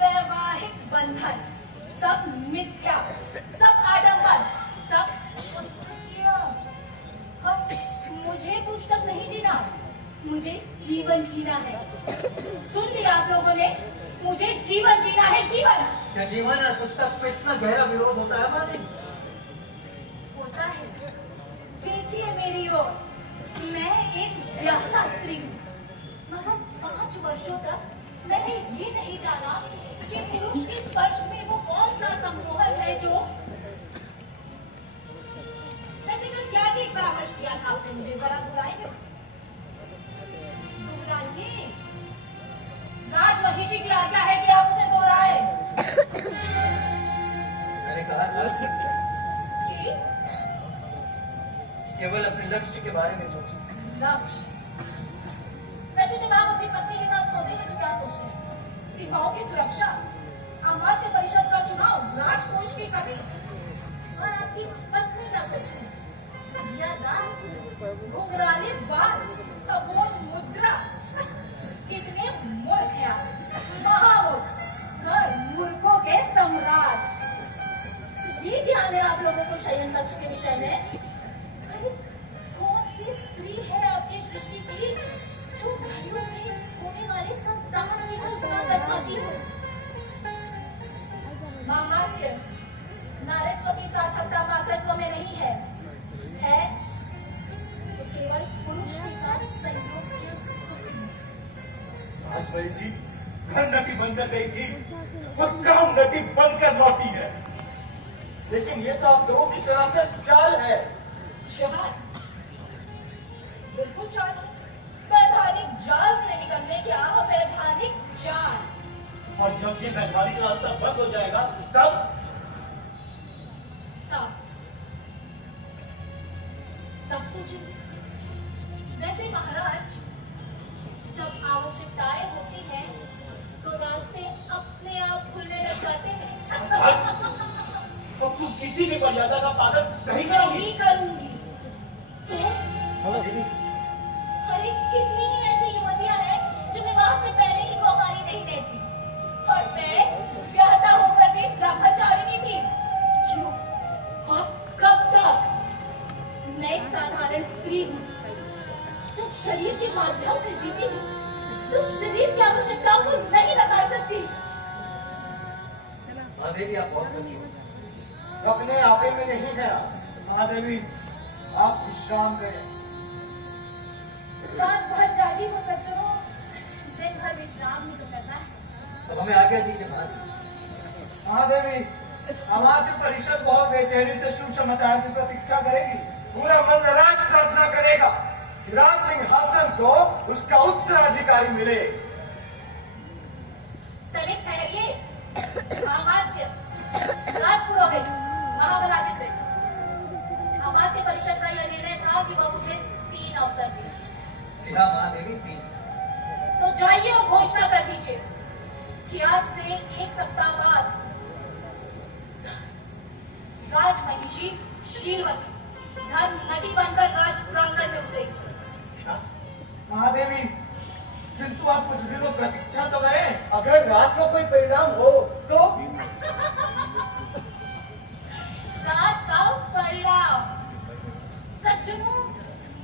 वैवाहिक बंधन सब मिथ्या, सब आडंबर, सब असत्य। और मुझे कुछ तक नहीं जीना, मुझे जीवन जीना है। सुन लिया आप लोगों ने, मुझे जीवन जीना है, जीवन। क्या जीवन और पुस्तक में इतना गहरा विरोध होता है महादेवी? होता है। देखिए मेरी ओर, मैं एक ब्याहता स्त्री हूँ, मगर 5 वर्षों तक मैंने ये नहीं जाना कि पुरुष के स्पर्श में वो कौन सा सम्मोहन है जो। वैसे कल क्या की परामर्श दिया था आपने मुझे, जरा दोहराएंगे? दोहराइए। राजमहिषी की आज्ञा है कि आप उसे दोहराए। मैंने कहा था कि केवल अपने लक्ष्य के बारे में सोचें। लक्ष्य? वैसे जब आप अपनी पत्नी के साथ सोते हैं तो क्या सोचते हैं? सीमाओं की सुरक्षा, अमात्य परिषद का चुनाव, राजकोष की कमी। और आपकी पत्नी क्या सोचती है? या दान, घुंघराले बाल, कपोल मुद्रा। कितने मूर्ख हैं आप, महामूर्ख और मूर्खों के सम्राट। ये ध्यान है आप लोगों को शयन कक्ष के विषय में? कौन सी स्त्री है आपकी सृष्टि की जो भाइयों में होने वाले संतान की कल्पना कर पाती हो? महामात्य, नारीत्व की सार्थकता मातृत्व में नहीं है, तो केवल पुरुष के साथ संयोग के सुख में। राजमहिषी घर नटी बनकर गई थी और काम नटी बनकर लौटी है। लेकिन ये तो आप लोगों की सरासर चाल है। चाल? बिल्कुल चाल। वैधानिक जाल से निकलने क्या वैधानिक जाल। और जब ये वैधानिक रास्ता बंद हो जाएगा तब सोचेंगे। वैसे महाराज, जब आवश्यकताएं होती हैं तो रास्ते अपने आप खुलने लग जाते हैं। अब तुम किसी भी मर्यादा का पालन नहीं करोगी? नहीं करूंगी। तो अरे कितनी ही ऐसी युवतियां हैं जो विवाह से पहले ही कौमारी नहीं लेती, और मैं ब्याहता होकर भी ब्रह्मचारिणी थी। क्यों और कब तक? मैं एक साधारण स्त्री हूँ जो शरीर के माध्यम से जीती हूँ, तो शरीर की आवश्यकताओं को नहीं नकार सकती। महादेवी, आप बहुत दुखी हो। अपने आपे में नहीं है महादेवी, आप विश्राम करें। रात भर जागी हो सज्जनों, दिन भर विश्राम ही तो करना है। तो हमें आज्ञा दीजिए महादेवी। महादेवी, अमात्य परिषद बहुत बेचैनी से शुभ समाचार की प्रतीक्षा करेगी। पूरा मन राज प्रार्थना करेगा कि राज सिंहासन को उसका उत्तराधिकारी मिले। तनिक ठहरिए। अमात्य, राजपुरोहित, महाबलाधिकृत, अमात्य परिषद का यह निर्णय था कि वह मुझे 3 अवसर दे। जी हाँ महादेवी, 3। तो जाइए और घोषणा कर दीजिए कि आज से 1 सप्ताह बाद राजमहिषी शीलवती धर्म नटी बनकर राज प्रांगण में उतरेगी। महादेवी, किंतु आप कुछ दिनों प्रतीक्षा तो करें। अगर रात को कोई परिणाम हो तो? रात का परिणाम? सज्जनों,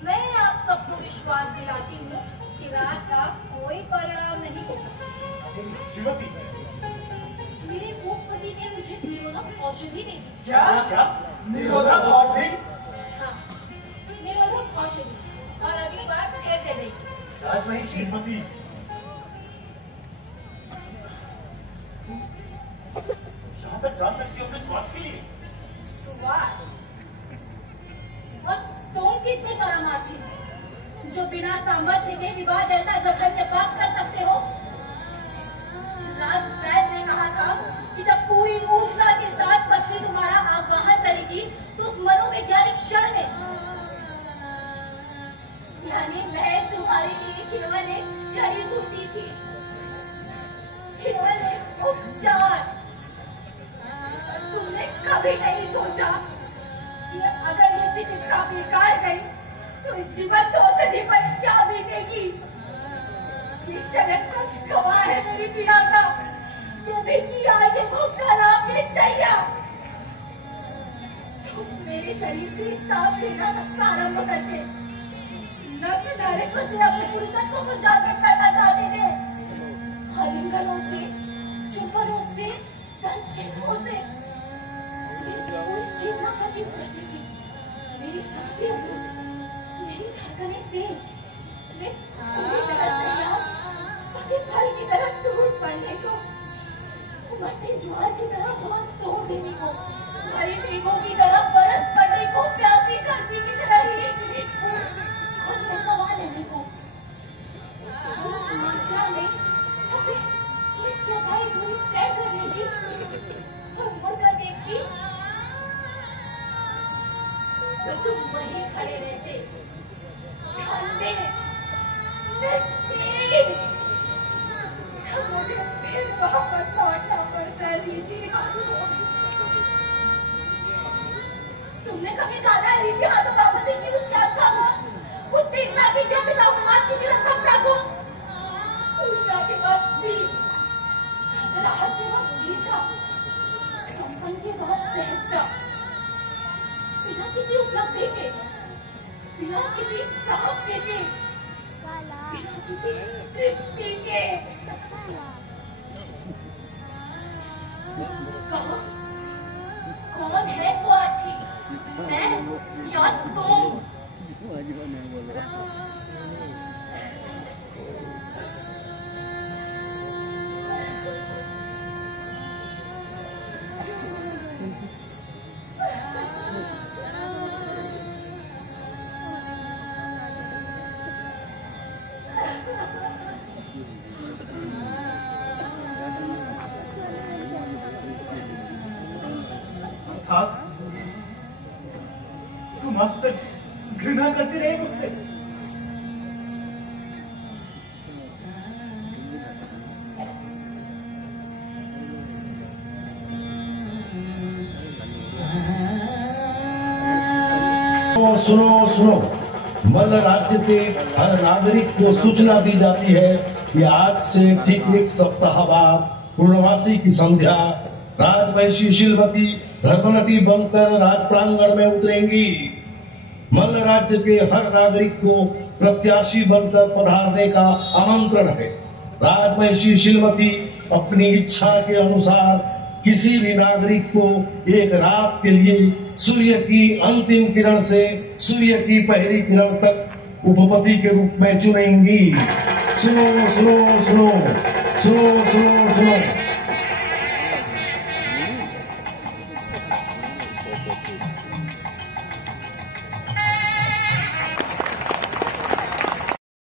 मैं आप सबको विश्वास दिलाती हूँ कि रात का कोई परिणाम नहीं होगा। शिवती, मेरे भूपति ने मुझे निरोधक औषधि दी। क्या क्या निरोधक औषधि? हाँ, निरोधक औषधि, और अगली बार फिर दे देगी। राजमहिषी, श्रीमती, जो बिना सामर्थ्य के विवाह जैसा जघन्य पाप कर सकते हो। राज वैद ने कहा था कि जब पूरी ऊष्मा के साथ पत्नी तुम्हारा आवाहन करेगी तो उस मनोवैज्ञानिक क्षण में, यानी मैं तुम्हारे लिए केवल एक जड़ी बूटी थी, केवल एक उपचार। तुमने कभी नहीं सोचा कि अगर ये चिकित्सा बेकार गई तो इस जीवन औषधि पर क्या बीतेगी। ये शरण पक्ष गवाह है मेरी पीड़ा का, ये भी किया ये भोगता नाम ये शैया। तुम मेरे शरीर से ताप लेना प्रारंभ करते, नग्न नारित्व से अपने पुरुषत्व को जागृत करना चाहते थे। आलिंगनों से, चुंबनों से, चिन्हों से मेरी चेतना प्रतीत करती थी। मेरी सांसें अवरुद्ध, मेरी धड़कनें तेज, मैं पूरी तरह तैयार पति फल की तरह टूट पड़ने को, उमड़ते ज्वार की तरह बांध तोड़ देने को, हरी मेघों की तरह बरस पड़ने को, प्यासी धरती की तरह ही खुद में सवा लेने को। समस्या में चौथाई दूरी तय कर लेगी और मुड़कर देखती तो तुम वहीं खड़े रहते, ठंडे, निस्तेज। मुझे फिर वापस लौटना पड़ता रीति। तुमने कभी जाना है रीति हाथों वापसी की उस यात्रा को, उत्तेजना की जटिलता उन्माद की निरंतरता को, ऊष्मा के बाद सीख, राहत के बाद स्थिरता, कंपन के बाद सहजता, बिना किसी उपलब्धि के, बिना किसी प्राप्ति के, बिना किसी तृप्ति के। कौन है स्वार्थी, मैं या तुम? तुम आज तक घृणा करते रहे मुझसे। सुनो सुनो, मल्ल राज्य के हर नागरिक को सूचना दी जाती है कि आज से ठीक एक सप्ताह बाद पूर्णमासी की संध्या राजवैशी शिलवती धर्मनटी बनकर राज प्रांगण में उतरेंगी। मल्ल राज्य के हर नागरिक को प्रत्याशी बनकर पधारने का आमंत्रण है। राजवैशी शिलवती अपनी इच्छा के अनुसार किसी भी नागरिक को एक रात के लिए सूर्य की अंतिम किरण से सूर्य की पहली किरण तक उपपति के रूप में चुनेंगी। सुनो सुनो सुनो सुनो सुनो सुनो